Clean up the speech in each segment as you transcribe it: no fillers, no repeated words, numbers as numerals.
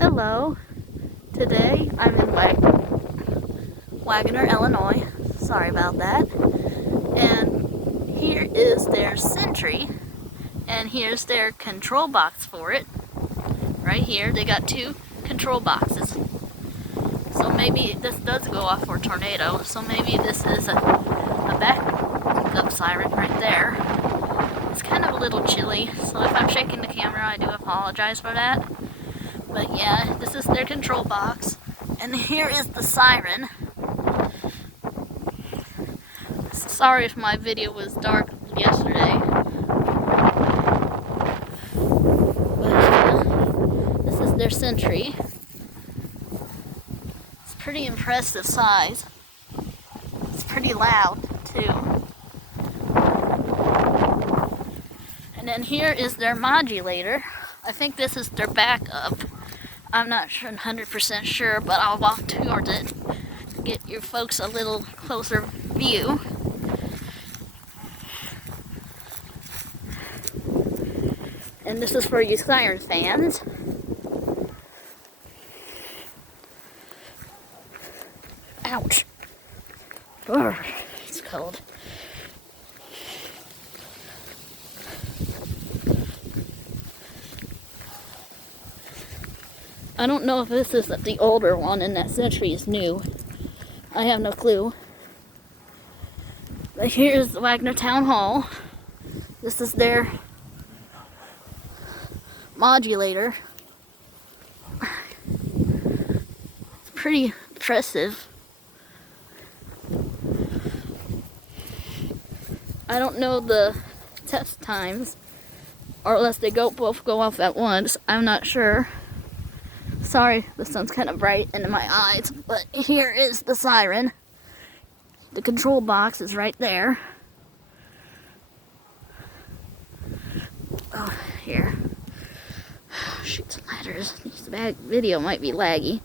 Hello, today I'm in Waggoner, Illinois, sorry about that, and here is their sentry, and here's their control box for it. Right here, they got two control boxes, so maybe this does go off for a tornado, so maybe this is a backup siren right there. It's kind of a little chilly, so if I'm shaking the camera, I do apologize for that. But yeah, this is their control box, and here is the siren. Sorry if my video was dark yesterday. But this is their sentry. It's pretty impressive size. It's pretty loud too. And then here is their modulator. I think this is their backup. I'm not 100% sure, but I'll walk towards it to get you folks a little closer view. And this is for you siren fans. Ouch. Oh, it's cold. I don't know if this is the older one and that sentry is new. I have no clue. But here's the Waggoner Town Hall. This is their modulator. It's pretty impressive. I don't know the test times, or unless they both go off at once. I'm not sure. Sorry, the sun's kind of bright into my eyes, but here is the siren. The control box is right there. Oh, here. Shoot some ladders. This video might be laggy.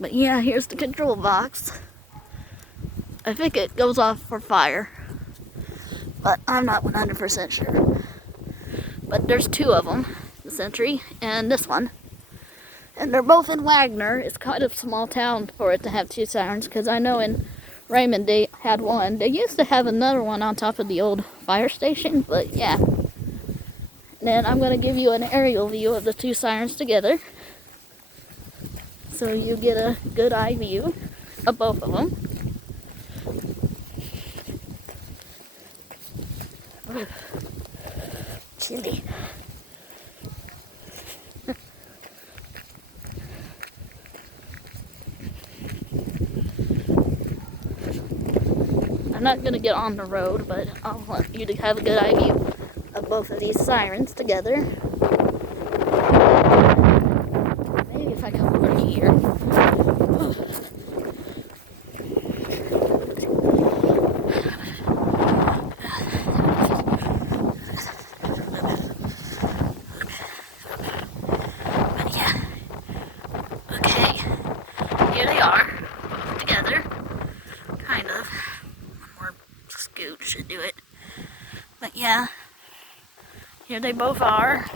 But yeah, here's the control box. I think it goes off for fire, but I'm not 100% sure. But there's two of them, the sentry and this one. And they're both in Waggoner. It's kind of a small town for it to have two sirens, because I know in Raymond they had one. They used to have another one on top of the old fire station, but yeah. And then I'm going to give you an aerial view of the two sirens together, so you get a good eye view of both of them. Ooh, chilly. I'm not going to get on the road, but I'll want you to have a good eye view of both of these sirens together. Maybe if I come over here. But yeah. Okay. Here they are. Together. Kind of. Scoot should do it. But yeah, here they both are.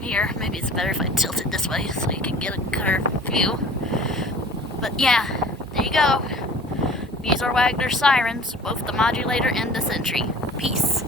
Here, maybe it's better if I tilt it this way so you can get a clearer view. But yeah, there you go. These are Waggoner sirens, both the modulator and the sentry. Peace.